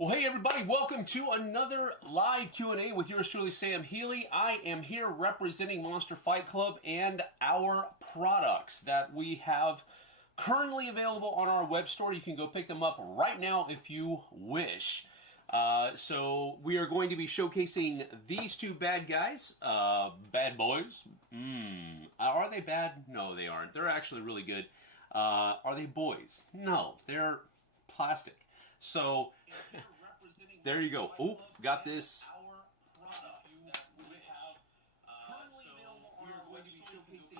Well, hey everybody, welcome to another live Q&A with yours truly, Sam Healey. I am here representing Monster Fight Club and our products that we have currently available on our web store. You can go pick them up right now if you wish. So we are going to be showcasing these two bad guys, bad boys. Are they bad? No, they aren't. They're actually really good. Are they boys? No, they're plastic. So, there you go. Oh, got this.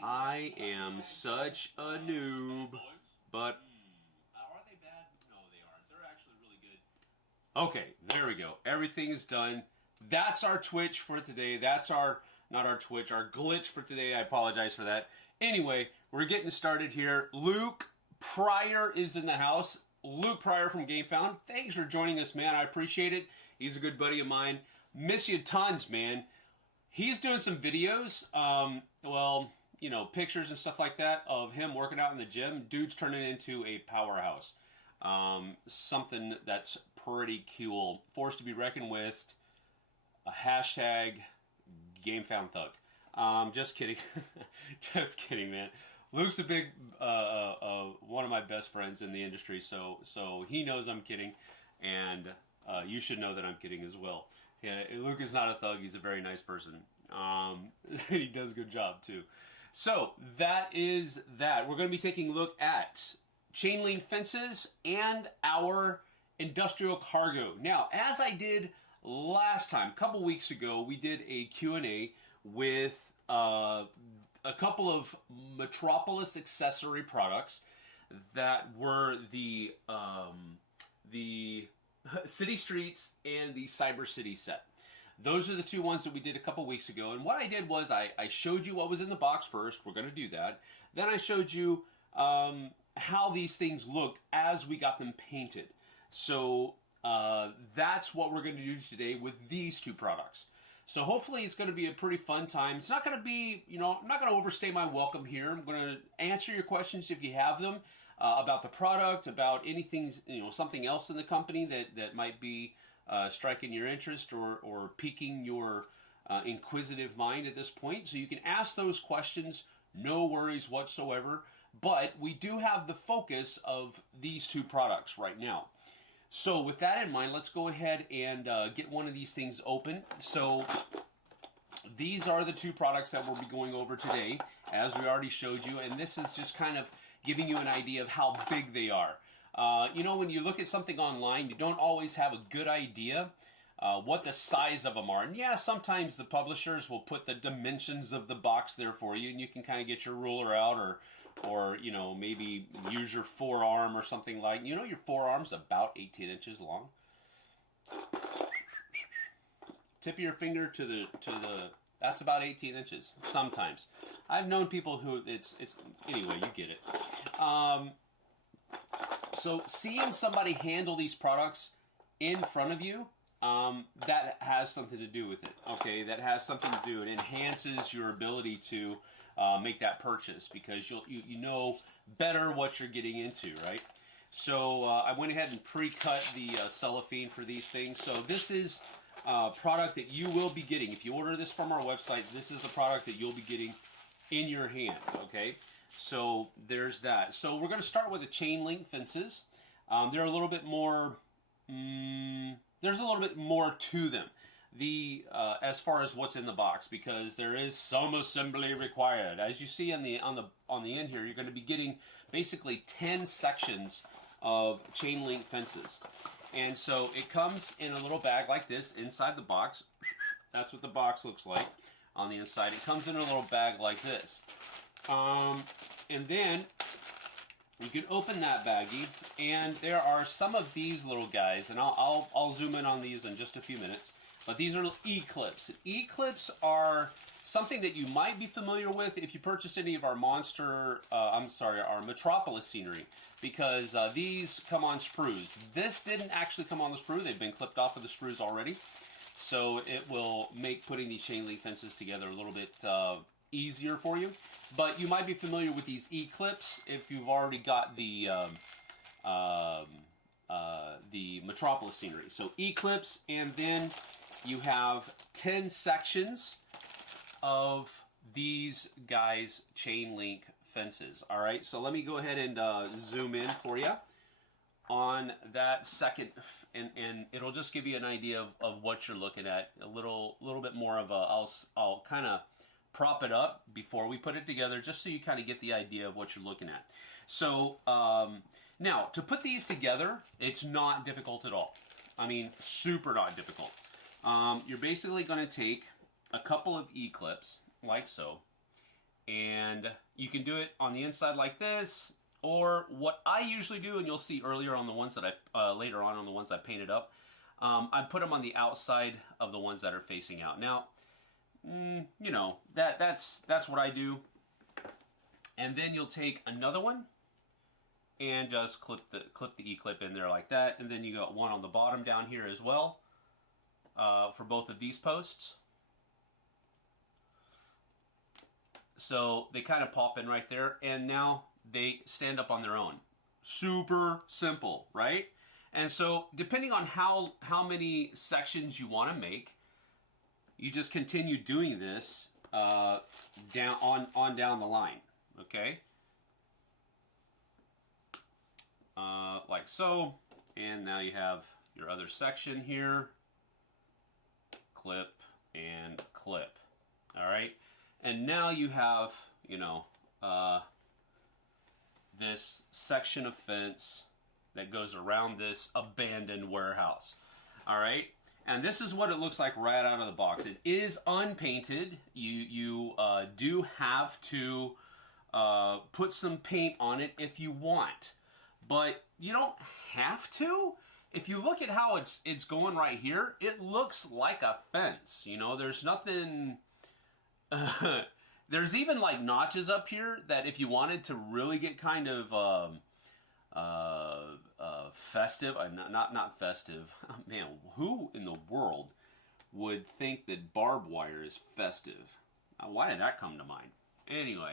I am such a noob, but are they bad? No, they aren't. They're actually really good. Okay, there we go. Everything is done. That's our Twitch for today. That's our, not our Twitch, our glitch for today. I apologize for that. Anyway, we're getting started here. Luke Pryor is in the house. Luke Pryor from GameFound. Thanks for joining us, man. I appreciate it. He's a good buddy of mine. Miss you tons, man. He's doing some videos, well, you know, pictures and stuff like that of him working out in the gym. Dude's turning into a powerhouse. Something that's pretty cool. Force to be reckoned with. A hashtag GameFound Thug. Just kidding. Just kidding, man. Luke's a big, one of my best friends in the industry, so he knows I'm kidding, and you should know that I'm kidding as well. Yeah, Luke is not a thug. He's a very nice person. He does a good job, too. So, that is that. We're going to be taking a look at chain link fences and our industrial cargo. Now, as I did last time, a couple weeks ago, we did a Q&A with a couple of Metropolis accessory products that were the City Streets and the Cyber City set. Those are the two ones that we did a couple weeks ago. And what I did was I showed you what was in the box first. We're going to do that. Then I showed you how these things looked as we got them painted. So that's what we're going to do today with these two products. So hopefully it's going to be a pretty fun time. It's not going to be, you know, I'm not going to overstay my welcome here. I'm going to answer your questions if you have them about the product, about anything, you know, something else in the company that might be striking your interest or piquing your inquisitive mind at this point. So you can ask those questions, no worries whatsoever. But we do have the focus of these two products right now. So with that in mind, let's go ahead and get one of these things open. So these are the two products that we'll be going over today, as we already showed you. And this is just kind of giving you an idea of how big they are. You know, when you look at something online, you don't always have a good idea what the size of them are. And yeah, sometimes the publishers will put the dimensions of the box there for you, and you can kind of get your ruler out or you know, maybe use your forearm or something like. You know, your forearm's about 18 inches long. Tip of your finger to the that's about 18 inches sometimes. I've known people who it's anyway, you get it. So seeing somebody handle these products in front of you, that has something to do with it. Okay, that has something to do. It enhances your ability to make that purchase because you know better what you're getting into, right? So I went ahead and pre-cut the cellophane for these things. So this is a product that you will be getting. If you order this from our website, this is the product that you'll be getting in your hand, okay? So there's that. So we're going to start with the chain link fences. They're a little bit more... there's a little bit more to them, as far as what's in the box, because there is some assembly required. As you see on the end here, you're going to be getting basically 10 sections of chain link fences, and so it comes in a little bag like this inside the box. That's what the box looks like on the inside. It comes in a little bag like this, and then you can open that baggie, and there are some of these little guys, and I'll zoom in on these in just a few minutes. But these are E-clips. E-clips are something that you might be familiar with if you purchase any of our our Metropolis scenery, because these come on sprues. This didn't actually come on the sprue. They've been clipped off of the sprues already. So it will make putting these chain link fences together a little bit easier for you. But you might be familiar with these E-clips if you've already got the the Metropolis scenery. So E-clips, and then you have 10 sections of these guys' chain link fences. All right, so let me go ahead and zoom in for you on that second, and it'll just give you an idea of what you're looking at. A little bit more of a, I'll kind of prop it up before we put it together, just so you kind of get the idea of what you're looking at. So now, to put these together, it's not difficult at all. I mean, super not difficult. You're basically going to take a couple of E-clips, like so, and you can do it on the inside like this, or what I usually do, and you'll see earlier on the ones that later on the ones I painted up, I put them on the outside of the ones that are facing out. Now, you know, that's what I do. And then you'll take another one and just clip the E-clip in there like that, and then you got one on the bottom down here as well for both of these posts. So they kind of pop in right there, and now they stand up on their own. Super simple, right? And so depending on how many sections you want to make, you just continue doing this down the line, okay? Like so, and now you have your other section here, clip and clip, all right? And now you have, you know, this section of fence that goes around this abandoned warehouse, all right? And this is what it looks like right out of the box. It is unpainted. You do have to put some paint on it if you want, but you don't have to. If you look at how it's going right here, it looks like a fence. You know, there's nothing. There's even like notches up here that if you wanted to really get kind of festive, not festive. Man, who in the world would think that barbed wire is festive? Why did that come to mind? Anyway,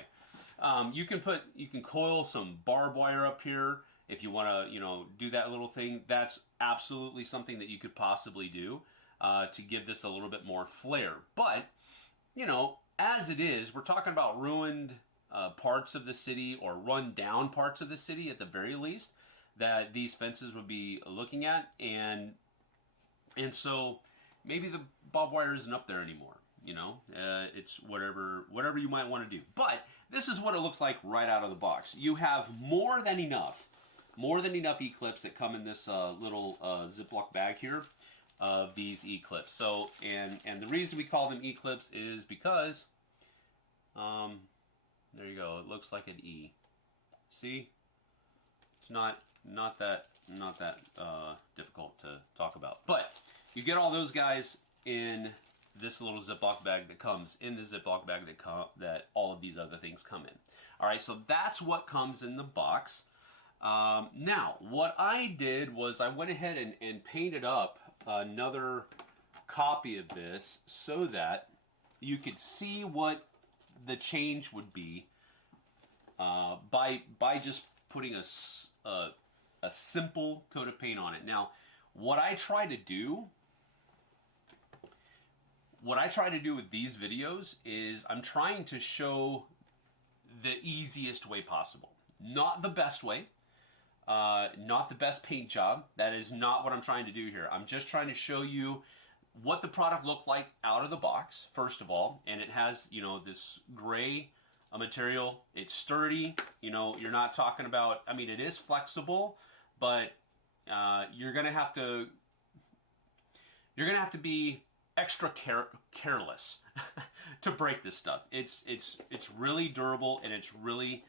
you can coil some barbed wire up here if you want to, you know, do that little thing. That's absolutely something that you could possibly do to give this a little bit more flair. But, you know, as it is, we're talking about ruined parts of the city, or run down parts of the city at the very least, that these fences would be looking at, and so maybe the barbed wire isn't up there anymore. You know, it's whatever you might want to do. But this is what it looks like right out of the box. You have more than enough E-clips that come in this little Ziploc bag here of these E-clips. So, and the reason we call them E-clips is because, there you go. It looks like an E. See, it's not that difficult to talk about. But you get all those guys in this little Ziploc bag that comes in the Ziploc bag that all of these other things come in. All right, so that's what comes in the box. Now, what I did was I went ahead and painted up another copy of this so that you could see what the change would be by just putting a simple coat of paint on it. Now, what I try to do with these videos is I'm trying to show the easiest way possible. Not the best way, not the best paint job. That is not what I'm trying to do here. I'm just trying to show you what the product looked like out of the box, first of all. And it has, you know, this gray material. It's sturdy. You know, you're not talking about, I mean, it is flexible, but you're gonna have to be extra careless to break this stuff. It's really durable, and it's really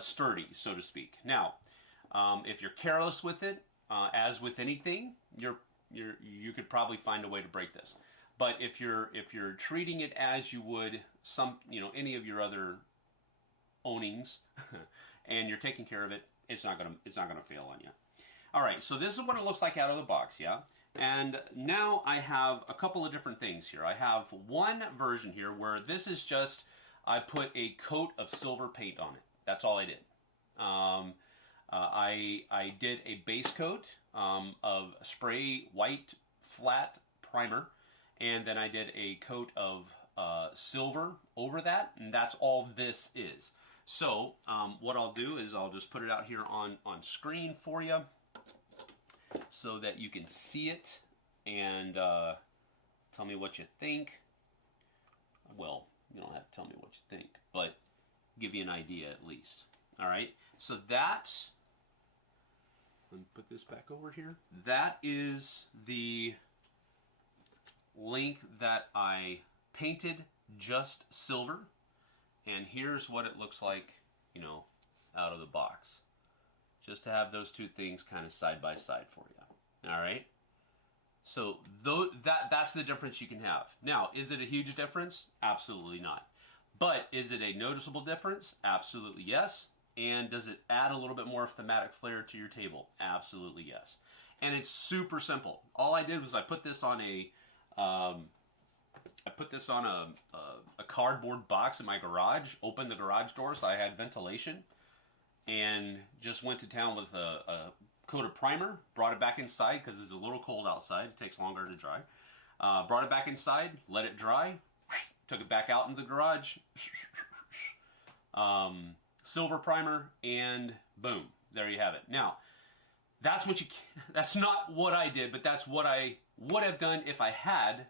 sturdy, so to speak. Now, if you're careless with it, as with anything, you could probably find a way to break this. But if you're treating it as you would any of your other ownings, and you're taking care of it, it's not gonna fail on you. All right, so this is what it looks like out of the box, yeah. And now I have a couple of different things here. I have one version here where this is just, I put a coat of silver paint on it. That's all I did. I I did a base coat of spray white flat primer, and then I did a coat of silver over that, and that's all this is. So what I'll do is I'll just put it out here on screen for you so that you can see it and tell me what you think. Well, you don't have to tell me what you think, but give you an idea at least. All right, so that's, let me put this back over here. That is the link that I painted just silver, and here's what it looks like, you know, out of the box. Just to have those two things kind of side by side for you. All right, so that's the difference you can have. Now, is it a huge difference? Absolutely not. But is it a noticeable difference? Absolutely yes. And does it add a little bit more thematic flair to your table? Absolutely yes. And it's super simple. All I did was I put this on a cardboard box in my garage, opened the garage door so I had ventilation, and just went to town with a coat of primer, brought it back inside because it's a little cold outside. It takes longer to dry. Brought it back inside, let it dry, took it back out into the garage, silver primer, and boom, there you have it. Now, that's not what I did, but that's what I would have done if I had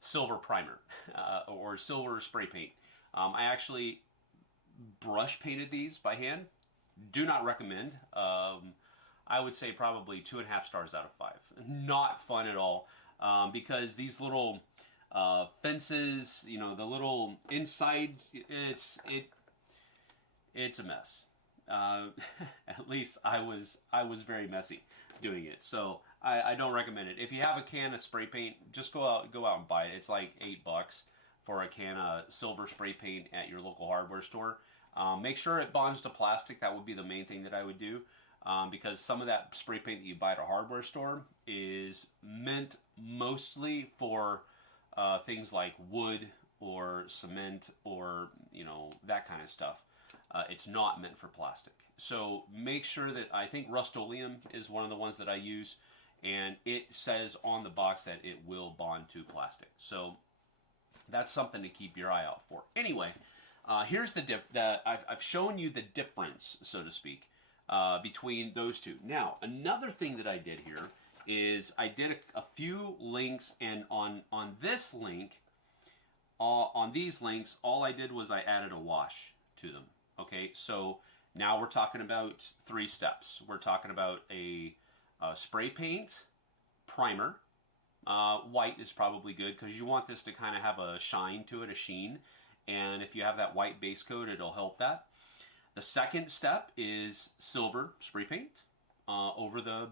silver primer or silver spray paint. I actually brush painted these by hand. Do not recommend. I would say probably 2.5 stars out of 5. Not fun at all, because these little fences, you know, the little insides, it's a mess. At least I was very messy doing it, so I don't recommend it. If you have a can of spray paint, just go out and buy it. It's like $8 for a can of silver spray paint at your local hardware store. Make sure it bonds to plastic. That would be the main thing that I would do, because some of that spray paint that you buy at a hardware store is meant mostly for things like wood or cement or, you know, that kind of stuff. It's not meant for plastic. So make sure that, I think Rust-Oleum is one of the ones that I use, and it says on the box that it will bond to plastic. So that's something to keep your eye out for. Anyway, here's I've shown you the difference, so to speak, between those two. Now, another thing that I did here is I did a few links, and on this link, on these links, all I did was I added a wash to them. Okay, so now we're talking about 3 steps. We're talking about a spray paint, primer. White is probably good because you want this to kind of have a shine to it, a sheen. And if you have that white base coat, it'll help that. The second step is silver spray paint over the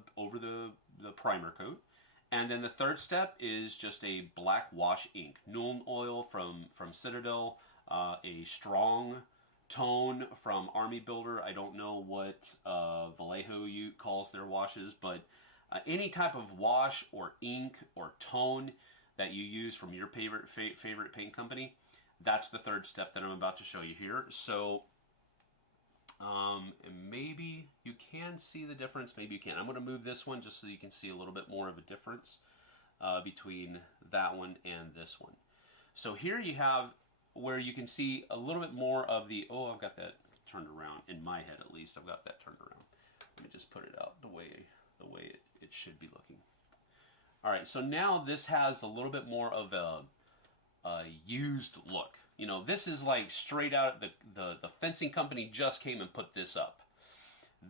primer coat. And then the third step is just a black wash ink. Nuln oil from Citadel, a strong tone from Army Builder. I don't know what Vallejo calls their washes, but any type of wash or ink or tone that you use from your favorite paint company, that's the third step that I'm about to show you here. So maybe you can see the difference, maybe you can't. I'm going to move this one just so you can see a little bit more of a difference between that one and this one. So here you have where you can see a little bit more of the, oh, I've got that turned around, in my head at least, I've got that turned around. Let me just put it out the way it should be looking. All right, so now this has a little bit more of a used look. You know, this is like straight out, the fencing company just came and put this up.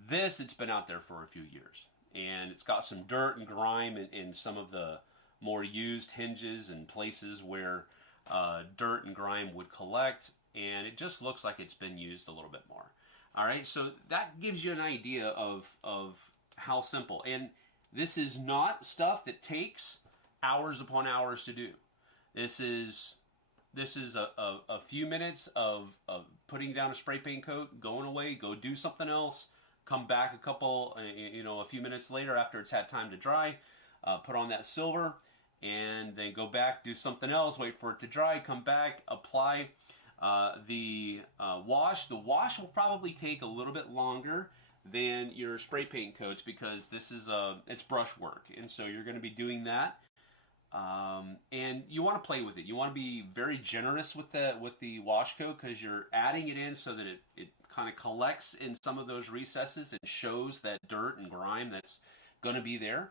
This, it's been out there for a few years, and it's got some dirt and grime in some of the more used hinges and places where dirt and grime would collect, and it just looks like it's been used a little bit more. All right, so that gives you an idea of how simple. And this is not stuff that takes hours upon hours to do. This is a few minutes of putting down a spray paint coat, going away, go do something else, come back a few minutes later after it's had time to dry, put on that silver, and then go back, do something else, wait for it to dry, come back, apply the wash. The wash will probably take a little bit longer than your spray paint coats, because this is it's brush work, and so you're going to be doing that. And you want to play with it. You want to be very generous with the wash coat, because you're adding it in so that it kind of collects in some of those recesses and shows that dirt and grime that's going to be there.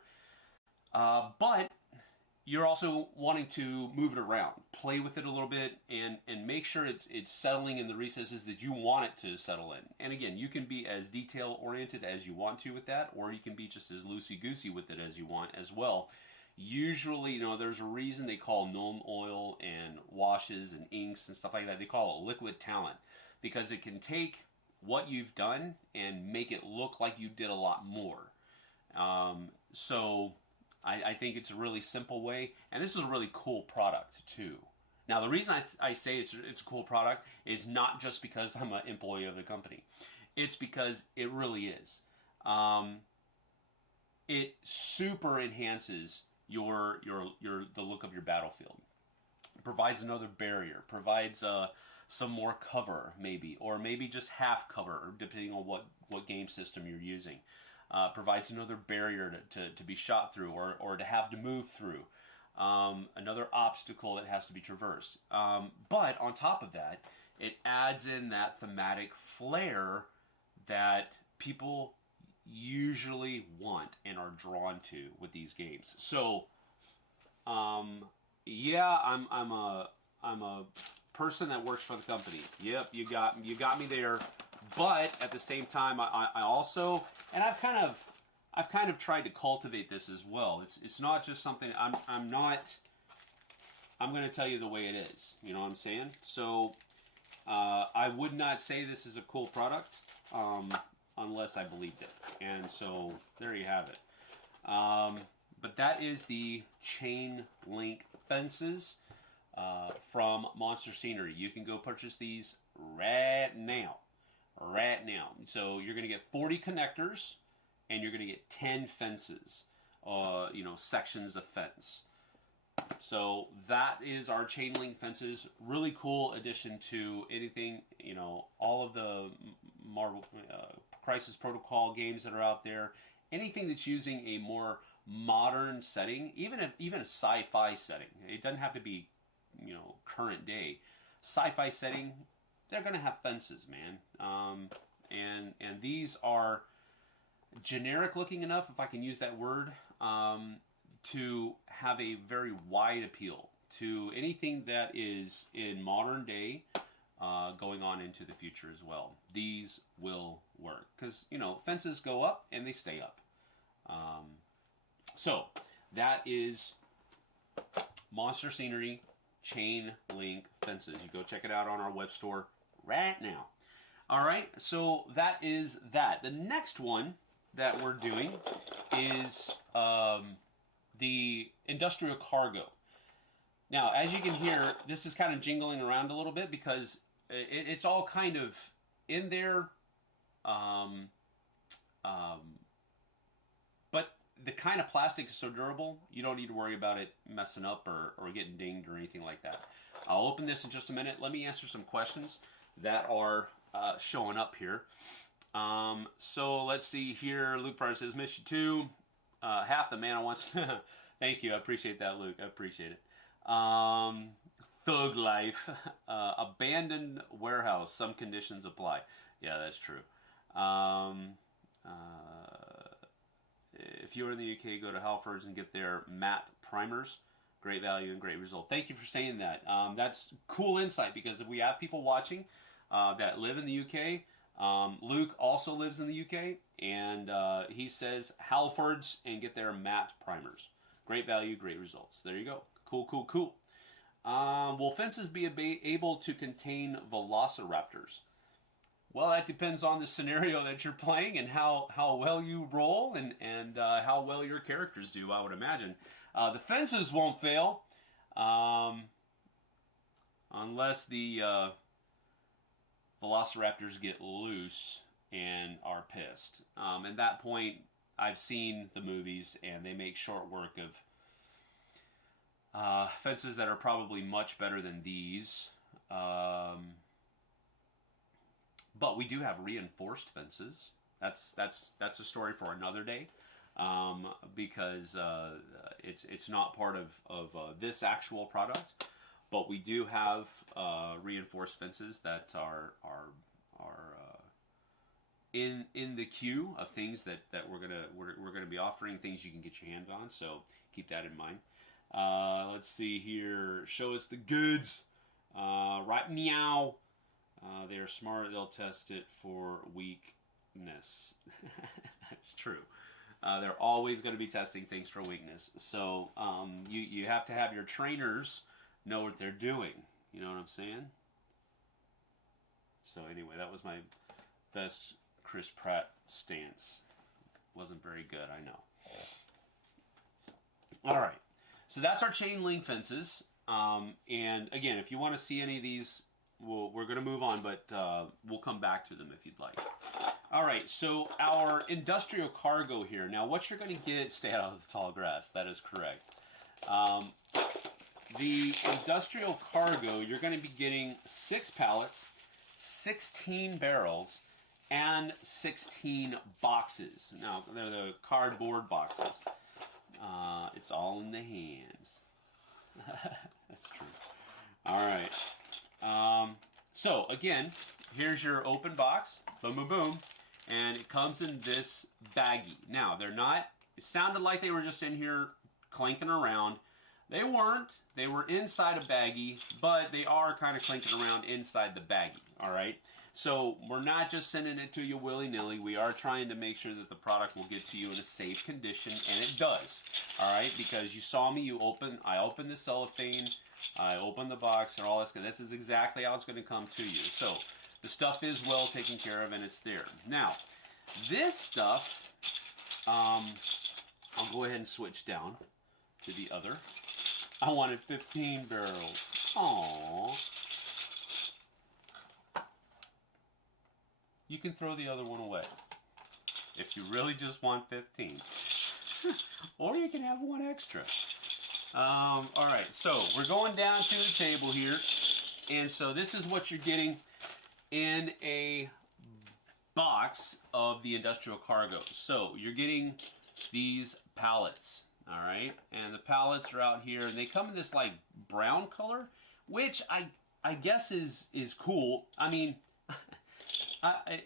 But you're also wanting to move it around, play with it a little bit, and make sure it's settling in the recesses that you want it to settle in. And again, you can be as detail oriented as you want to with that, or you can be just as loosey goosey with it as you want as well. Usually, there's a reason they call Gnome oil and washes and inks and stuff like that. They call it liquid talent, because it can take what you've done and make it look like you did a lot more. So I think it's a really simple way, and this is a really cool product too. Now, the reason I say it's a cool product is not just because I'm an employee of the company. It's because it really is. It super enhances the look of your battlefield. It provides another barrier, provides some more cover maybe, or maybe just half cover, depending on what game system you're using. Provides another barrier to be shot through, or to have to move through. Another obstacle that has to be traversed. But on top of that, it adds in that thematic flair that people usually want and are drawn to with these games. So, yeah, I'm a person that works for the company. Yep, you got me there. But at the same time, I also, and I've kind of tried to cultivate this as well. It's not just something I'm going to tell you the way it is. You know what I'm saying? So I would not say this is a cool product unless I believed it. And so there you have it. But that is the chain link fences from Monster Scenery. You can go purchase these right now. So you're going to get 40 connectors, and you're going to get 10 fences, sections of fence. So that is our chain link fences. Really cool addition to anything, all of the Marvel Crisis Protocol games that are out there. Anything that's using a more modern setting, even a sci-fi setting. It doesn't have to be, current day. Sci-fi setting, they're going to have fences, man. And these are generic looking enough, if I can use that word, to have a very wide appeal to anything that is in modern day, going on into the future as well. These will work, because fences go up and they stay up. So that is Monster Scenery chain link fences. You go check it out on our web store right now. All right, so that is that. The next one that we're doing is the industrial cargo. Now, as you can hear, this is kind of jingling around a little bit because it's all kind of in there, but the kind of plastic is so durable, you don't need to worry about it messing up or getting dinged or anything like that. I'll open this in just a minute. Let me answer some questions that are showing up here. So let's see here. Luke Pryor says, miss you too. Half the mana wants to... Thank you. I appreciate that, Luke. I appreciate it. Thug life. Abandoned warehouse. Some conditions apply. Yeah, that's true. If you're in the UK, go to Halfords and get their matte primers. Great value and great result. Thank you for saying that. That's cool insight, because if we have people watching that live in the UK, Luke also lives in the UK, and he says Halfords and get their matte primers. Great value, great results. There you go. Cool, cool, cool. Will fences be able to contain velociraptors? Well, that depends on the scenario that you're playing and how well you roll and how well your characters do, I would imagine. The fences won't fail unless the velociraptors get loose and are pissed. At that point, I've seen the movies, and they make short work of fences that are probably much better than these. But we do have reinforced fences. That's a story for another day, because it's not part of this actual product. But we do have reinforced fences that are in the queue of things that we're gonna be offering, things you can get your hands on. So keep that in mind. Let's see here. Show us the goods. Right meow. They are smart. They'll test it for weakness. That's true. They're always going to be testing things for weakness. So you have to have your trainers know what they're doing. You know what I'm saying? So anyway, that was my best Chris Pratt stance. Wasn't very good, I know. All right. So that's our chain link fences. And again, if you want to see any of these, we're going to move on, but we'll come back to them if you'd like. All right, so our industrial cargo here. Now, what you're going to get, stay out of the tall grass. That is correct. The industrial cargo, you're going to be getting 6 pallets, 16 barrels, and 16 boxes. Now, they're the cardboard boxes. It's all in the hands. That's true. All right. So, again, here's your open box. Boom, boom, boom. And it comes in this baggie. Now, they're not... It sounded like they were just in here clanking around. They weren't. They were inside a baggie, but they are kind of clinking around inside the baggie, all right? So we're not just sending it to you willy-nilly. We are trying to make sure that the product will get to you in a safe condition, and it does, all right? Because you saw me, I opened the cellophane, I opened the box, and all this. This is exactly how it's going to come to you. So the stuff is well taken care of, and it's there. Now, this stuff, I'll go ahead and switch down to the other. I wanted 15 barrels. Aww. You can throw the other one away if you really just want 15. Or you can have one extra. All right, so we're going down to the table here. And so this is what you're getting in a box of the industrial cargo. So you're getting these pallets. All right, and the pallets are out here, and they come in this like brown color, which I guess is cool. I mean,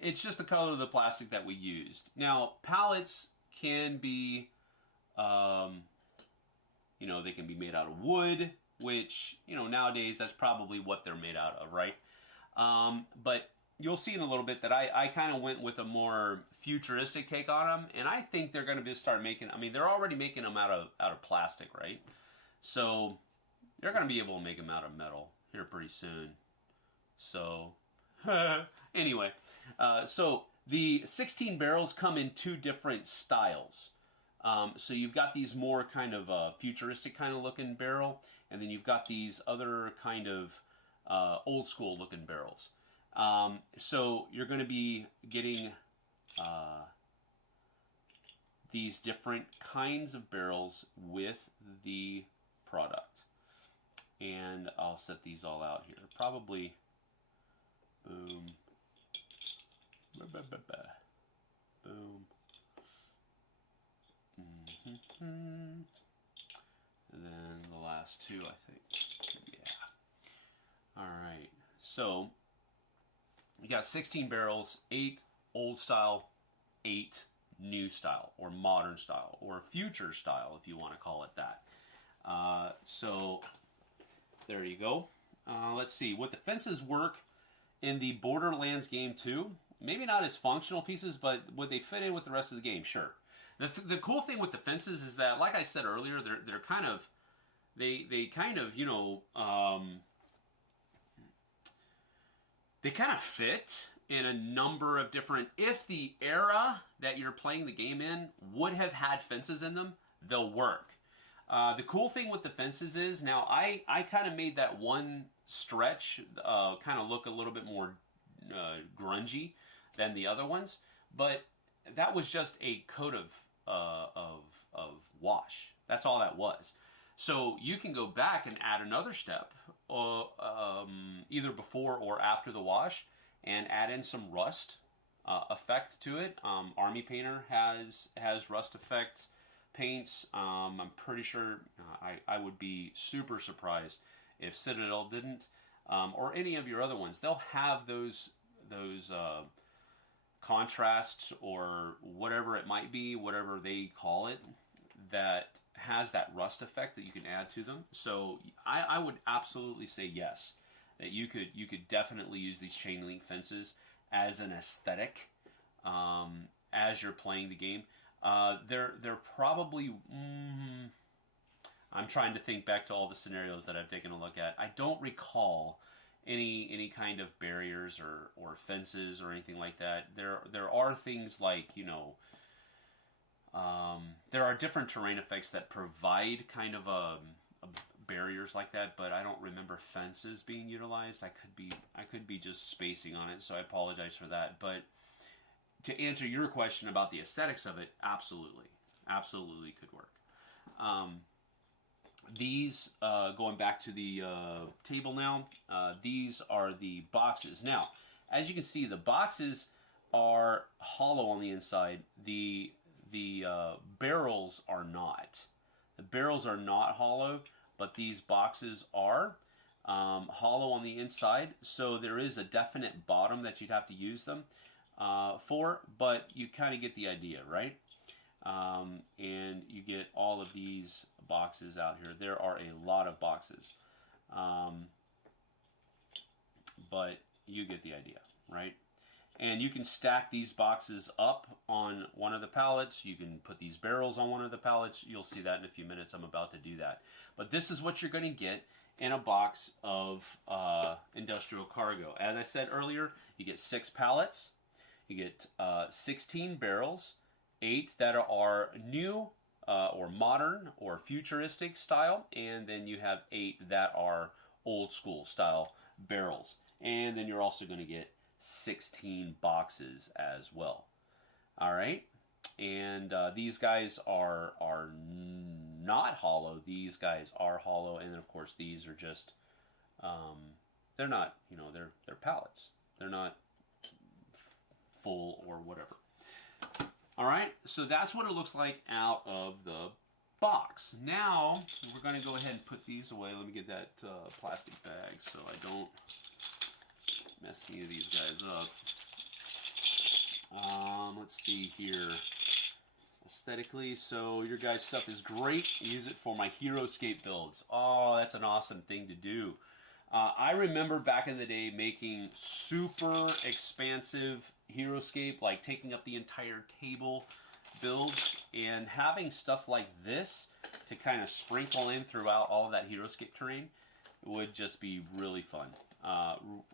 it's just the color of the plastic that we used. Now, pallets can be, they can be made out of wood, which nowadays that's probably what they're made out of, right? But you'll see in a little bit that I kind of went with a more futuristic take on them, and I think they're going to start making. I mean, they're already making them out of plastic, right? So they're going to be able to make them out of metal here pretty soon. So anyway, so the 16 barrels come in 2 different styles. So you've got these more kind of futuristic kind of looking barrel, and then you've got these other kind of old school looking barrels. So you're going to be getting these different kinds of barrels with the product. And I'll set these all out here. Probably, boom, boom. And then the last 2, I think. Yeah. All right. So you got 16 barrels, 8 old style, 8 new style, or modern style, or future style, if you want to call it that. So there you go. Let's see. Would the fences work in the Borderlands game too? Maybe not as functional pieces, but would they fit in with the rest of the game? Sure. The cool thing with the fences is that, like I said earlier, they're kind of they kind of they kind of fit in a number of different. If the era that you're playing the game in would have had fences in them, they'll work. The cool thing with the fences is, now I kind of made that one stretch kind of look a little bit more grungy than the other ones, but that was just a coat of wash. That's all that was. So you can go back and add another step, either before or after the wash, and add in some rust effect to it. Army Painter has rust effect paints. I'm pretty sure I would be super surprised if Citadel didn't, or any of your other ones. They'll have those contrasts or whatever it might be, whatever they call it, that has that rust effect that you can add to them. So I would absolutely say yes, that you could definitely use these chain link fences as an aesthetic as you're playing the game. They're probably. I'm trying to think back to all the scenarios that I've taken a look at. I don't recall any kind of barriers or fences or anything like that. There are things like, there are different terrain effects that provide kind of a barriers like that, but I don't remember fences being utilized. I could be just spacing on it, so I apologize for that. But to answer your question about the aesthetics of it, absolutely could work. These, going back to the table now, these are the boxes. Now, as you can see, the boxes are hollow on the inside. The barrels are not. The barrels are not hollow, but these boxes are hollow on the inside. So there is a definite bottom that you'd have to use them for, but you kind of get the idea, right? And you get all of these boxes out here. There are a lot of boxes, but you get the idea, right? And you can stack these boxes up on one of the pallets. You can put these barrels on one of the pallets. You'll see that in a few minutes. I'm about to do that. But this is what you're going to get in a box of industrial cargo. As I said earlier, you get 6 pallets. You get 16 barrels, 8 that are new or modern or futuristic style, and then you have 8 that are old school style barrels. And then you're also going to get 16 boxes as well. All right, and these guys are not hollow. These guys are hollow, and then of course these are just they're not, they're pallets. They're not full or whatever. All right, so that's what it looks like out of the box. Now we're going to go ahead and put these away. Let me get that plastic bag so I don't mess any of these guys up. Let's see here. Aesthetically, so your guys' stuff is great. Use it for my HeroScape builds. Oh, that's an awesome thing to do. I remember back in the day making super expansive HeroScape, like taking up the entire table builds, and having stuff like this to kind of sprinkle in throughout all of that HeroScape terrain would just be really fun.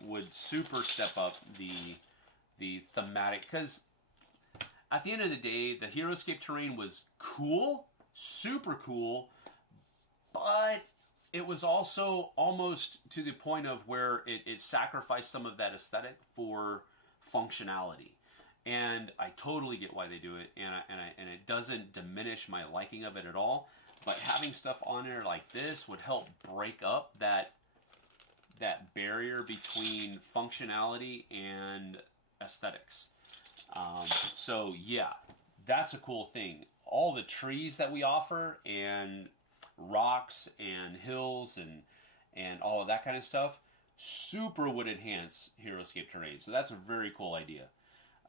Would super step up the thematic, because at the end of the day, the HeroScape terrain was cool, super cool, but it was also almost to the point of where it sacrificed some of that aesthetic for functionality. And I totally get why they do it, and it doesn't diminish my liking of it at all. But having stuff on there like this would help break up that barrier between functionality and aesthetics. So yeah, that's a cool thing. All the trees that we offer, and rocks and hills and all of that kind of stuff, super would enhance HeroScape terrain. So that's a very cool idea.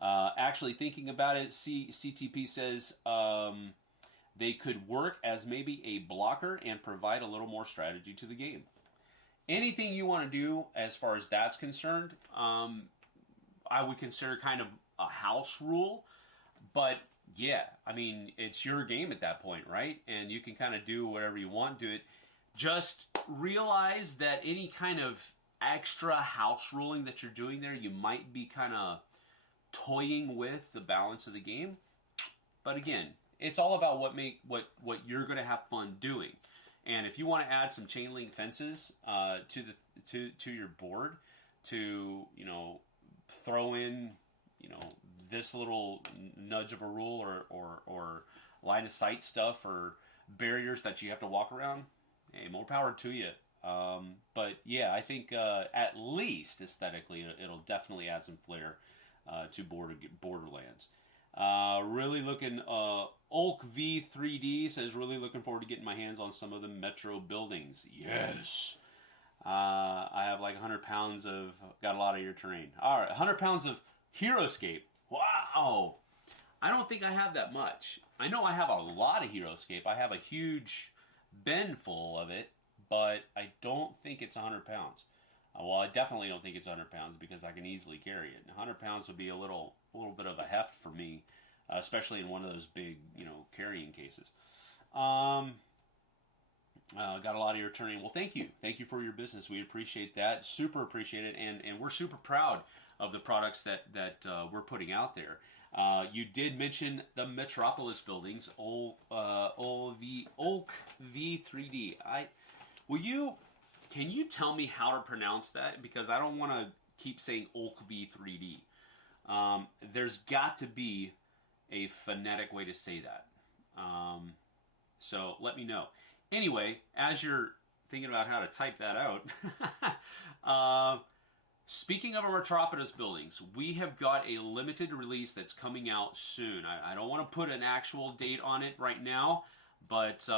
Actually thinking about it, CTP says they could work as maybe a blocker and provide a little more strategy to the game. Anything you want to do as far as that's concerned, I would consider kind of a house rule. But yeah, I mean, it's your game at that point, right? And you can kind of do whatever you want to it. Just realize that any kind of extra house ruling that you're doing there, you might be kind of toying with the balance of the game. But again, it's all about what you're going to have fun doing. And if you want to add some chain link fences to your board to throw in this little nudge of a rule or line of sight stuff or barriers that you have to walk around, hey, more power to you. But yeah, I think at least aesthetically it'll definitely add some flair to Borderlands. Really looking, Ulk V3D says, really looking forward to getting my hands on some of the Metro buildings. Yes! I have like 100 pounds of, got a lot of your terrain. All right, 100 pounds of Heroscape. Wow! I don't think I have that much. I know I have a lot of Heroscape. I have a huge bin full of it, but I don't think it's 100 pounds. Well, I definitely don't think it's 100 pounds because I can easily carry it. 100 pounds would be a little bit of a heft for me, especially in one of those big, carrying cases. Got a lot of your turning. Well, thank you. Thank you for your business. We appreciate that. Super appreciate it. And we're super proud of the products that we're putting out there. You did mention the Metropolis buildings, Ulk V3D. Can you tell me how to pronounce that? Because I don't want to keep saying Ulk V3D. There's got to be a phonetic way to say that. So let me know. Anyway, as you're thinking about how to type that out, speaking of our Metropolis buildings, we have got a limited release that's coming out soon. I don't want to put an actual date on it right now, but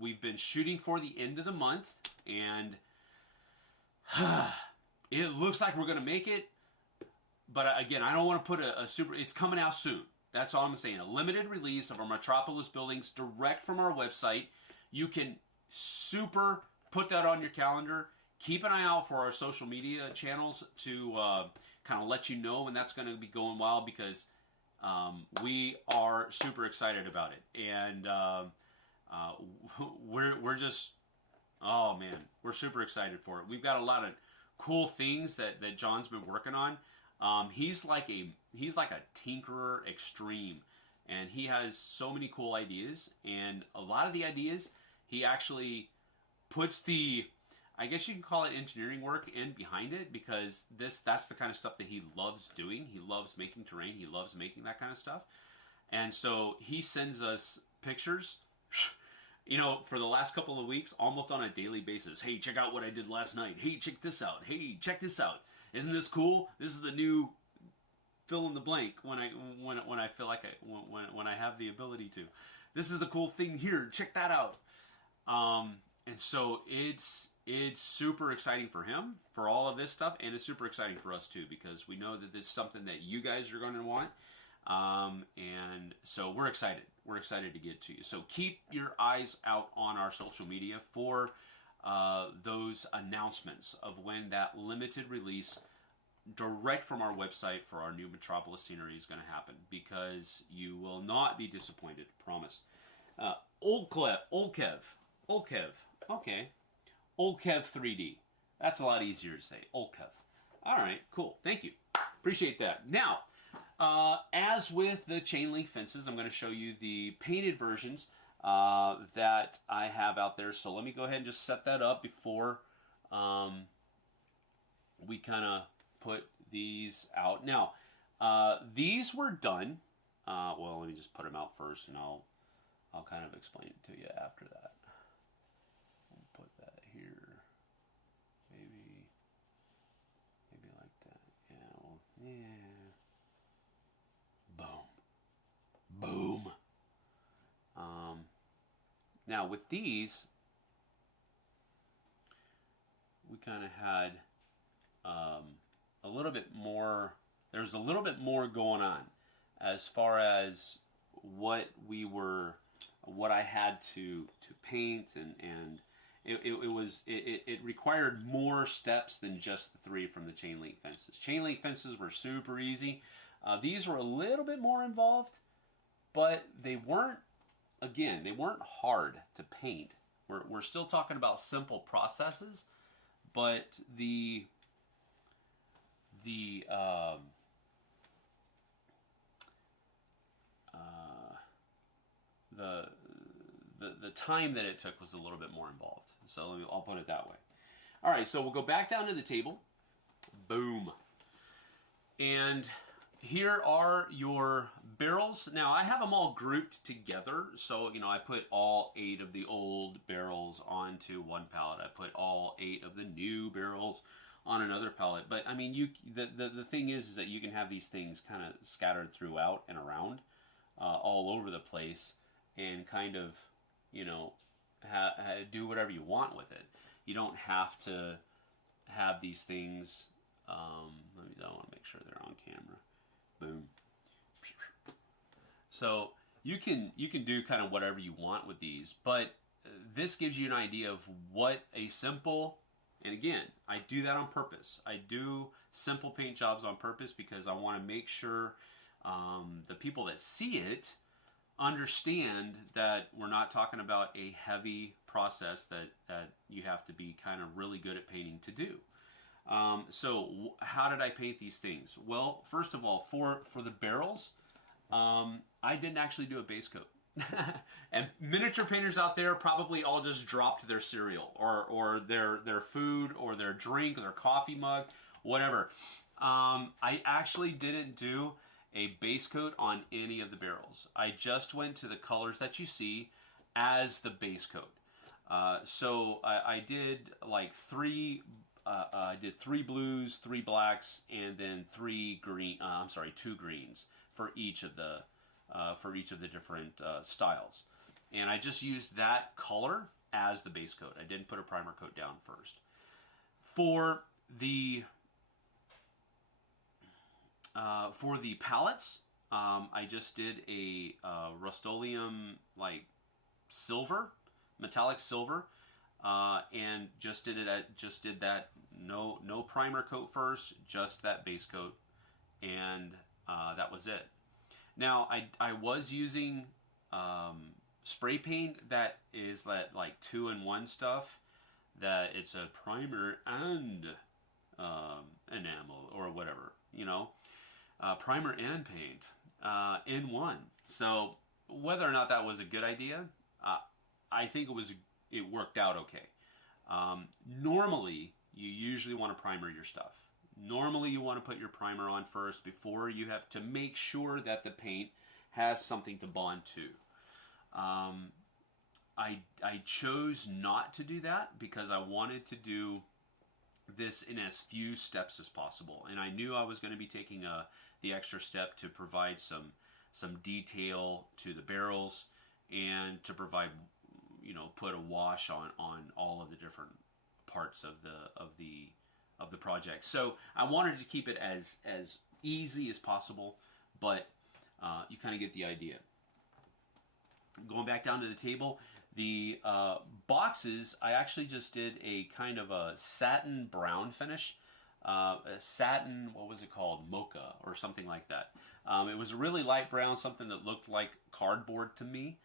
we've been shooting for the end of the month, and it looks like we're going to make it. But again, I don't want to put a super... It's coming out soon. That's all I'm saying. A limited release of our Metropolis buildings direct from our website. You can super put that on your calendar. Keep an eye out for our social media channels to kind of let you know when that's going to be going wild, because we are super excited about it. And we're just... Oh, man. We're super excited for it. We've got a lot of cool things that John's been working on. He's like a tinkerer extreme, and he has so many cool ideas, and a lot of the ideas he actually puts the, I guess you can call it engineering work in behind it, because that's the kind of stuff that he loves doing. He loves making terrain. He loves making that kind of stuff. And so he sends us pictures, for the last couple of weeks, almost on a daily basis. Hey, check out what I did last night. Hey, check this out. Hey, check this out. Isn't this cool? This is the new fill in the blank when I feel like when I have the ability to. This is the cool thing here. Check that out. And so it's super exciting for him, for all of this stuff, and it's super exciting for us too, because we know that this is something that you guys are going to want. And so we're excited. We're excited to get to you. So keep your eyes out on our social media for those announcements of when that limited release direct from our website for our new Metropolis scenery is going to happen, because you will not be disappointed, promise. Ulkev, okay. Ulkev 3D. That's a lot easier to say, Ulkev. All right, cool, thank you. Appreciate that. Now, as with the chain link fences, I'm going to show you the painted versions that I have out there. So let me go ahead and just set that up before we kind of put these out. Now, these were done. Well, let me just put them out first, and I'll kind of explain it to you after that. I'll put that here. Maybe like that. Yeah. Well, yeah. Boom. Now with these, we kind of had a little bit more. There's a little bit more going on as far as what I had to paint, and it required more steps than just the 3 from the chain link fences. Chain link fences were super easy. These were a little bit more involved, but they weren't hard to paint. We're still talking about simple processes, but the time that it took was a little bit more involved. So I'll put it that way. All right, so we'll go back down to the table. Boom. And here are your barrels. Now, I have them all grouped together. So, I put all 8 of the old barrels onto one pallet. I put all 8 of the new barrels on another palette. But I mean, the thing is that you can have these things kind of scattered throughout and around, all over the place, and kind of, you know, do whatever you want with it. You don't have to have these things. I want to make sure they're on camera. Boom. So you can do kind of whatever you want with these, but this gives you an idea of what a simple, and again, I do that on purpose. I do simple paint jobs on purpose because I want to make sure the people that see it understand that we're not talking about a heavy process that you have to be kind of really good at painting to do. So how did I paint these things? Well, first of all, for the barrels, I didn't actually do a base coat. And miniature painters out there probably all just dropped their cereal or their food or their drink or their coffee mug, whatever. I actually didn't do a base coat on any of the barrels. I just went to the colors that you see as the base coat. So I did like I did 3 blues, 3 blacks, and then 2 greens for each of the different styles. And I just used that color as the base coat. I didn't put a primer coat down first. For the palettes, I just did a Rust-Oleum like silver, metallic silver, and just did that. No primer coat first, just that base coat, and that was it. Now I was using spray paint that is that like 2-in-1 stuff. That it's a primer and enamel or whatever, you know, primer and paint in one. So whether or not that was a good idea, I think it worked out okay. Normally, you usually want to primer your stuff. Normally, you want to put your primer on first before you have to make sure that the paint has something to bond to. I chose not to do that because I wanted to do this in as few steps as possible, and I knew I was going to be taking the extra step to provide some detail to the barrels and to provide, you know, put a wash on all of the different parts of the project. So I wanted to keep it as easy as possible, but you kind of get the idea. Going back down to the table, the boxes, I actually just did a kind of a satin brown finish. A satin, what was it called? Mocha or something like that. It was a really light brown, something that looked like cardboard to me.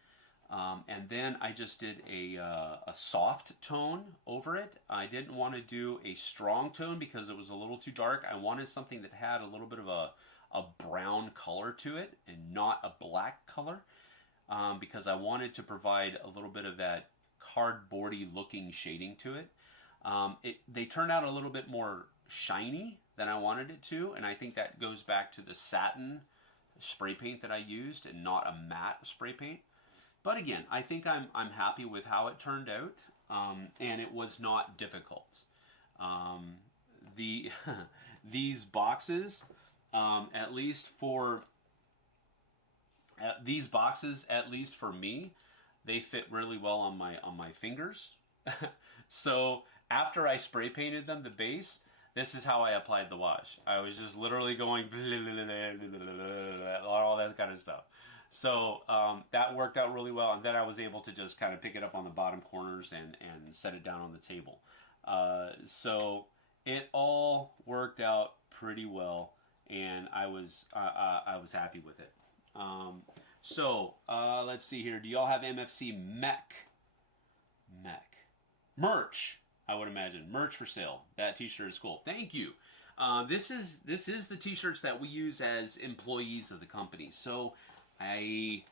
And then I just did a soft tone over it. I didn't want to do a strong tone because it was a little too dark. I wanted something that had a little bit of a brown color to it and not a black color, because I wanted to provide a little bit of that cardboardy looking shading to it. They turned out a little bit more shiny than I wanted it to, and I think that goes back to the satin spray paint that I used and not a matte spray paint. But again, I think I'm happy with how it turned out, and it was not difficult. These boxes, at least for me, they fit really well on my fingers. So after I spray painted them, the base, this is how I applied the wash. I was just literally going all that kind of stuff. So that worked out really well, and then I was able to just kind of pick it up on the bottom corners and set it down on the table. So it all worked out pretty well, and I was happy with it. So let's see here. Do y'all have MFC Mech merch? I would imagine merch for sale. That T-shirt is cool. Thank you. This is the T-shirts that we use as employees of the company. So I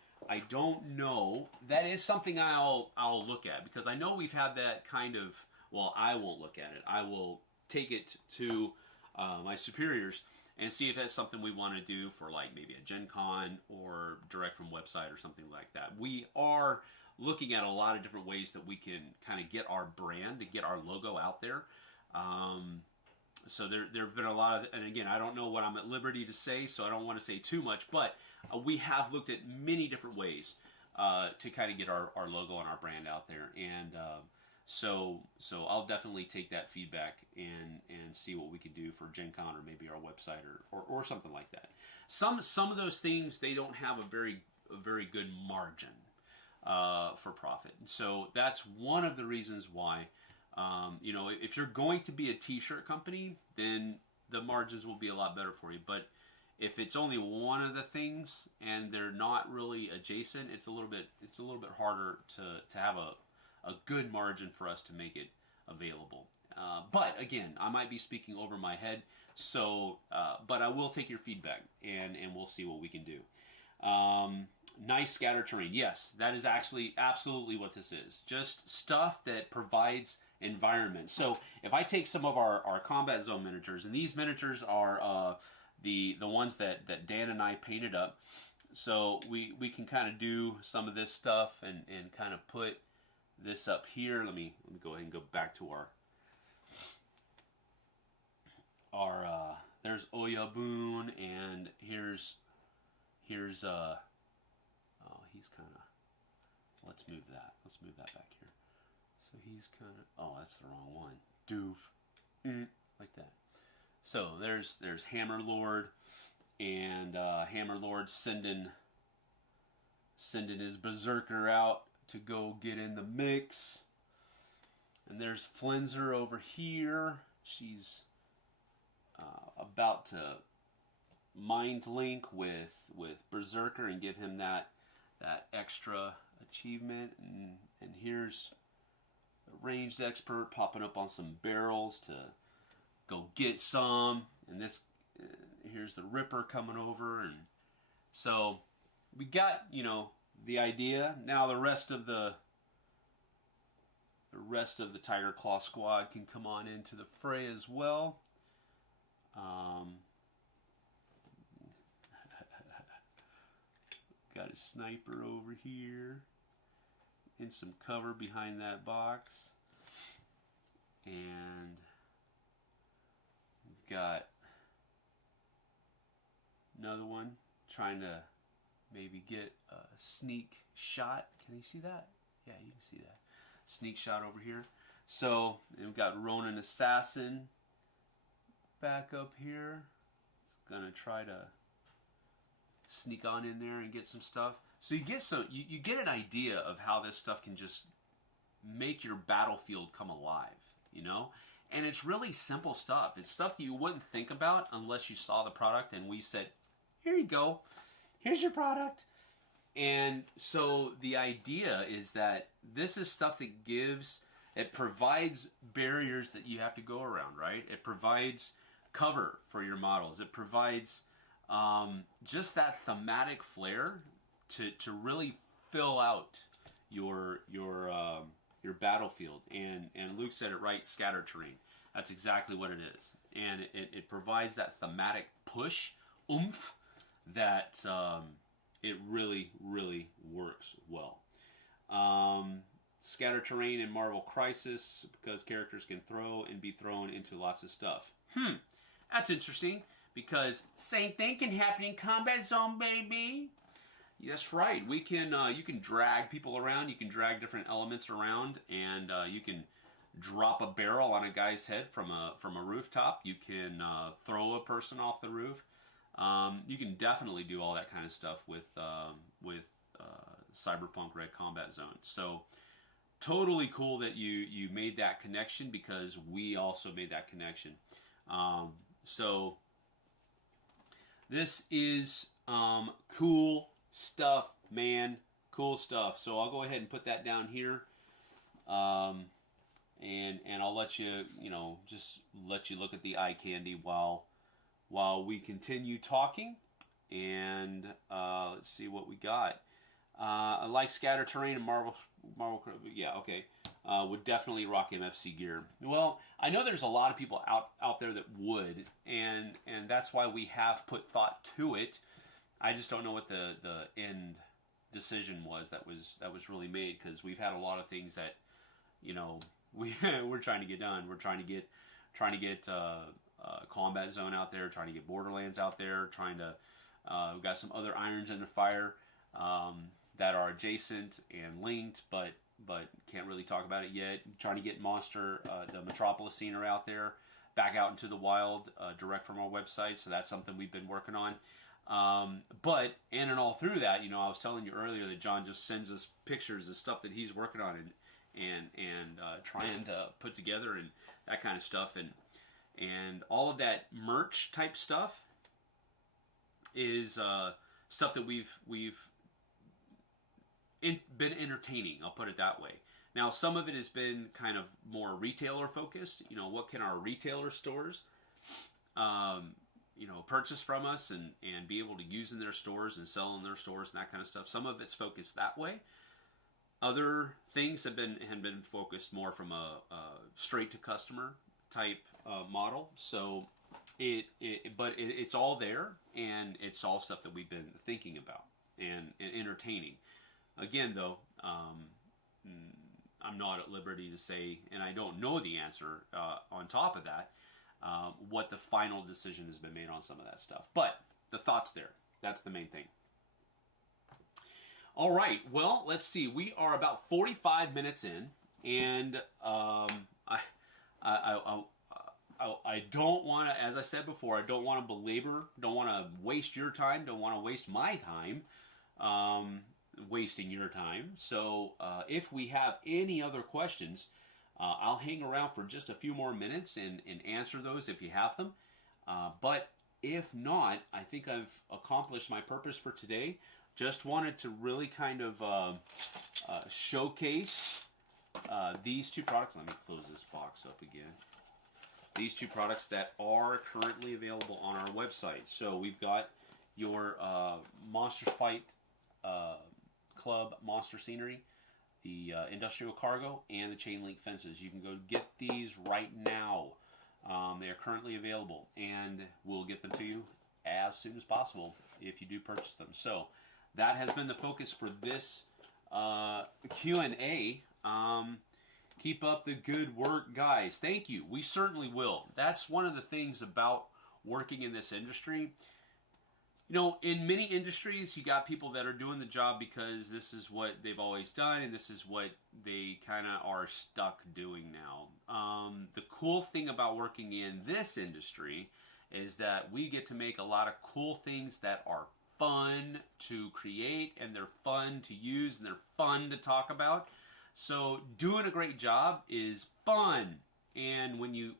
don't know. That is something I'll look at, because I know we've had that kind of. Well, I won't look at it. I will take it to my superiors and see if that's something we want to do for like maybe a Gen Con or direct from website or something like that. We are looking at a lot of different ways that we can kind of get our brand, to get our logo out there. So there have been a lot of, and again, I don't know what I'm at liberty to say, so I don't want to say too much, but we have looked at many different ways to kind of get our logo and our brand out there. And so I'll definitely take that feedback and see what we can do for Gen Con, or maybe our website, or something like that. Some of those things, they don't have a very good margin for profit. And so that's one of the reasons why, if you're going to be a t-shirt company, then the margins will be a lot better for you. But if it's only one of the things and they're not really adjacent, it's a little bit harder to have a good margin for us to make it available. But again, I might be speaking over my head, so but I will take your feedback and we'll see what we can do. Nice scatter terrain. Yes, that is actually absolutely what this is. Just stuff that provides environment. So if I take some of our combat zone miniatures, and these miniatures are the ones that Dan and I painted up, so we can kind of do some of this stuff and kind of put this up here. Let me go ahead and go back to our there's Oyabun, and here's he's kind of, let's move that back here. So he's kind of, oh, that's the wrong one. Doof. Like that. So there's Hammerlord, and Hammerlord sending his berserker out to go get in the mix. And there's Flenser over here. She's about to mind link with Berserker and give him that extra achievement. And here's a ranged expert popping up on some barrels to go get some. And this here's the Ripper coming over, and so we got the idea. Now the rest of the Tiger Claw squad can come on into the fray as well. Got a sniper over here in some cover behind that box, and we've got another one trying to maybe get a sneak shot. Can you see that? Yeah, you can see that. Sneak shot over here. So we've got Ronin Assassin back up here. It's gonna try to sneak on in there and get some stuff. So you get an idea of how this stuff can just make your battlefield come alive, And it's really simple stuff. It's stuff that you wouldn't think about unless you saw the product and we said, here you go. Here's your product. And so the idea is that this is stuff that it provides barriers that you have to go around, right? It provides cover for your models. It provides just that thematic flair to really fill out your battlefield. And Luke said it right, scatter terrain. That's exactly what it is. And it provides that thematic push, oomph, that it really, really works well. Scatter terrain in Marvel Crisis, because characters can throw and be thrown into lots of stuff. That's interesting, because same thing can happen in Combat Zone, baby. That's right. We can. You can drag people around. You can drag different elements around, and you can drop a barrel on a guy's head from a rooftop. You can throw a person off the roof. You can definitely do all that kind of stuff with Cyberpunk Red Combat Zone. So totally cool that you made that connection, because we also made that connection. So this is cool stuff, man. Cool stuff. So I'll go ahead and put that down here. And I'll let you, just let you look at the eye candy while we continue talking. And let's see what we got. I like scatter terrain and Marvel. Yeah, okay. Would definitely rock MFC gear. Well, I know there's a lot of people out there that would, and that's why we have put thought to it. I just don't know what the end decision was that was really made, because we've had a lot of things that we're trying to get done. We're trying to get Combat Zone out there, trying to get Borderlands out there, trying to, we've got some other irons in the fire that are adjacent and linked, but can't really talk about it yet. Trying to get the Metropolis scener out there, back out into the wild, direct from our website. So that's something we've been working on. But in and all through that, I was telling you earlier that John just sends us pictures of stuff that he's working on and trying to put together and that kind of stuff, and all of that merch type stuff is stuff that we've been entertaining. I'll put it that way. Now, some of it has been kind of more retailer focused. What can our retailer stores, purchase from us and be able to use in their stores and sell in their stores and that kind of stuff. Some of it's focused that way. Other things have been focused more from a straight to customer type model. So it's all there, and it's all stuff that we've been thinking about and entertaining. Again, though, I'm not at liberty to say, and I don't know the answer on top of that, what the final decision has been made on some of that stuff. But the thought's there. That's the main thing. All right. Well, let's see. We are about 45 minutes in, and I don't want to, as I said before, I don't want to belabor, don't want to waste your time, don't want to waste my time, wasting your time. So if we have any other questions, I'll hang around for just a few more minutes and answer those if you have them. But if not, I think I've accomplished my purpose for today. Just wanted to really kind of showcase these two products. Let me close this box up again. These two products that are currently available on our website. So we've got your Monsters Fight Club Monster Scenery, the Industrial Cargo, and the Chain Link Fences. You can go get these right now. They are currently available, and we'll get them to you as soon as possible if you do purchase them. So that has been the focus for this Q&A. Keep up the good work, guys. Thank you. We certainly will. That's one of the things about working in this industry. In many industries, you got people that are doing the job because this is what they've always done, and this is what they kind of are stuck doing now. The cool thing about working in this industry is that we get to make a lot of cool things that are fun to create, and they're fun to use, and they're fun to talk about. So doing a great job is fun, and when you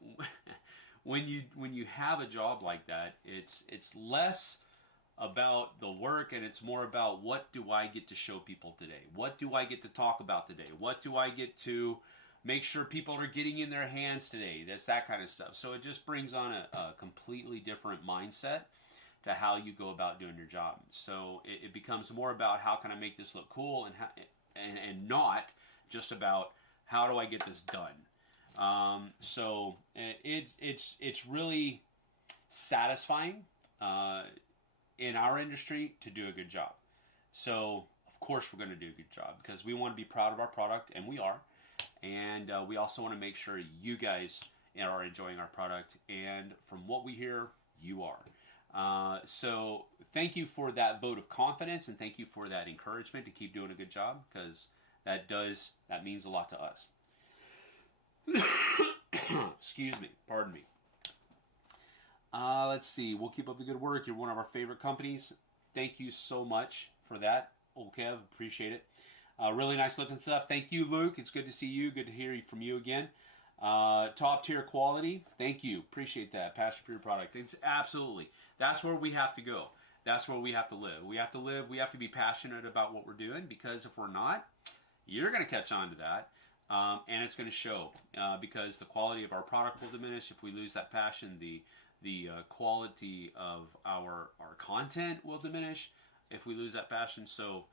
when you have a job like that, it's less about the work, and it's more about what do I get to show people today? What do I get to talk about today? What do I get to make sure people are getting in their hands today? That's that kind of stuff. So it just brings on a completely different mindset to how you go about doing your job. So it becomes more about how can I make this look cool, and not just about how do I get this done. So it's really satisfying in our industry to do a good job. So of course we're going to do a good job because we want to be proud of our product, and we are. And we also want to make sure you guys are enjoying our product, and from what we hear, you are. So thank you for that vote of confidence, and thank you for that encouragement to keep doing a good job, because that means a lot to us. Excuse me, pardon me. Let's see. We'll keep up the good work. You're one of our favorite companies. Thank you so much for that. Okay, I appreciate it. Really nice looking stuff. Thank you, Luke. It's good to see you. Good to hear from you again. Top tier quality. Thank you. Appreciate that. Passion for your product. It's absolutely. That's where we have to go. That's where we have to live. We have to live. We have to be passionate about what we're doing, because if we're not, you're going to catch on to that. And it's going to show, because the quality of our product will diminish if we lose that passion. The quality of our content will diminish if we lose that passion. So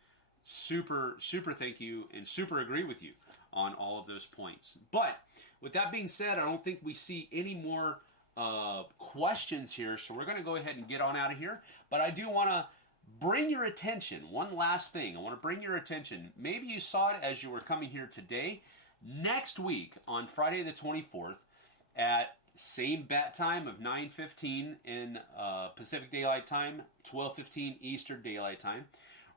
super thank you, and super agree with you on all of those points. But with that being said, I don't think we see any more questions here, so we're going to go ahead and get on out of here. But I do want to bring your attention, one last thing. I want to bring your attention. Maybe you saw it as you were coming here today. Next week, on Friday the 24th, at same bat time of 9:15 in Pacific Daylight Time, 12:15 Eastern Daylight Time.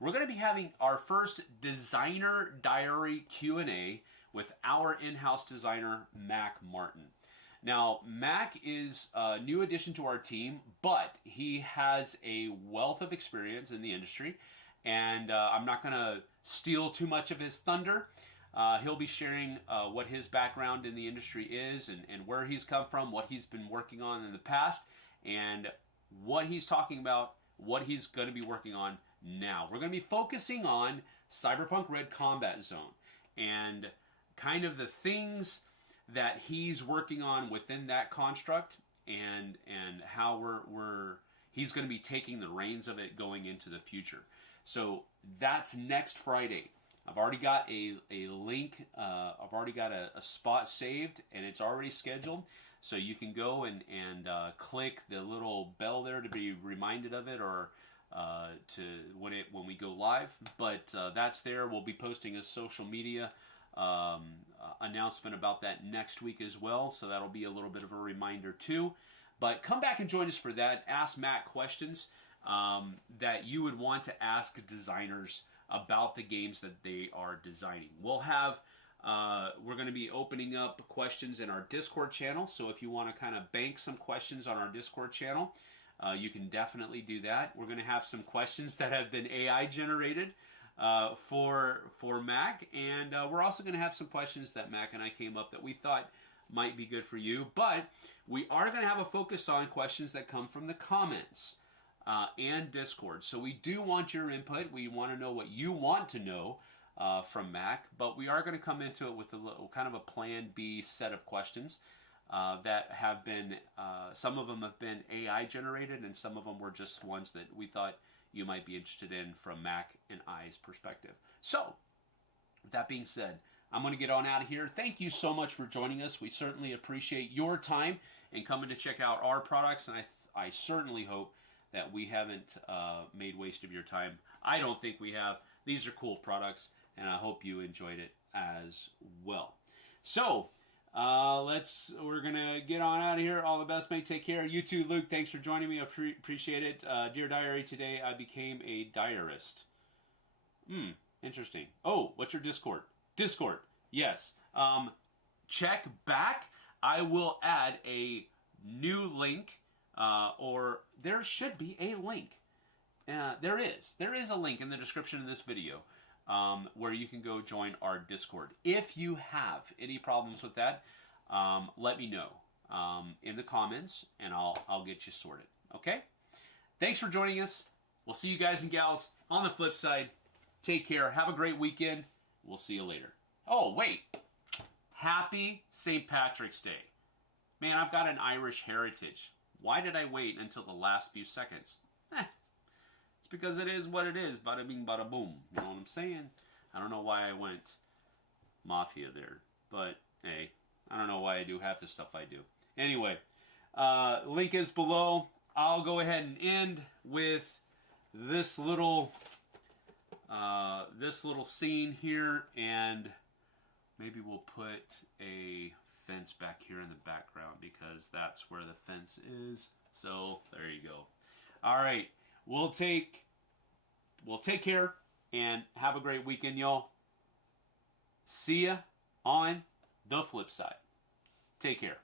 We're going to be having our first designer diary Q&A with our in-house designer, Mac Martin. Now, Mac is a new addition to our team, but he has a wealth of experience in the industry, and I'm not going to steal too much of his thunder. He'll be sharing what his background in the industry is and where he's come from, what he's been working on in the past, and what he's talking about, what he's going to be working on now. We're going to be focusing on Cyberpunk Red Combat Zone and kind of the things that he's working on within that construct, and how he's going to be taking the reins of it going into the future. So that's next Friday. I've already got a link. I've already got a spot saved, and it's already scheduled. So you can go and click the little bell there to be reminded of it, or to when we go live. But that's there. We'll be posting a social media announcement about that next week as well. So that'll be a little bit of a reminder too. But come back and join us for that. Ask Matt questions that you would want to ask designers about the games that they are designing. We'll have, we're going to be opening up questions in our Discord channel. So if you want to kind of bank some questions on our Discord channel, you can definitely do that. We're going to have some questions that have been AI generated for Mac, and we're also going to have some questions that Mac and I came up that we thought might be good for you. But we are going to have a focus on questions that come from the comments and Discord. So we do want your input. We want to know what you want to know from Mac, but we are going to come into it with a little, kind of a plan B set of questions that have been, some of them have been AI generated, and some of them were just ones that we thought you might be interested in from Mac and I's perspective. So, with that being said, I'm going to get on out of here. Thank you so much for joining us. We certainly appreciate your time and coming to check out our products, and I certainly hope that we haven't made waste of your time. I don't think we have. These are cool products, and I hope you enjoyed it as well. So, we're going to get on out of here. All the best, mate. Take care. You too, Luke. Thanks for joining me. I appreciate it. Dear Diary, today I became a diarist. Interesting. Oh, what's your Discord? Discord. Yes. Check back. I will add a new link, or there should be a link. There is a link in the description of this video where you can go join our Discord. If you have any problems with that, let me know in the comments, and I'll get you sorted. Okay? Thanks for joining us. We'll see you guys and gals on the flip side. Take care. Have a great weekend. We'll see you later. Oh, wait. Happy St. Patrick's Day. Man, I've got an Irish heritage. Why did I wait until the last few seconds? It's because it is what it is. Bada bing, bada boom. You know what I'm saying? I don't know why I went mafia there. But, hey, I don't know why I do half the stuff I do. Anyway, link is below. I'll go ahead and end with this little scene here, and maybe we'll put a fence back here in the background because that's where the fence is. So there you go. All right, we'll take care and have a great weekend, y'all. See ya on the flip side. Take care.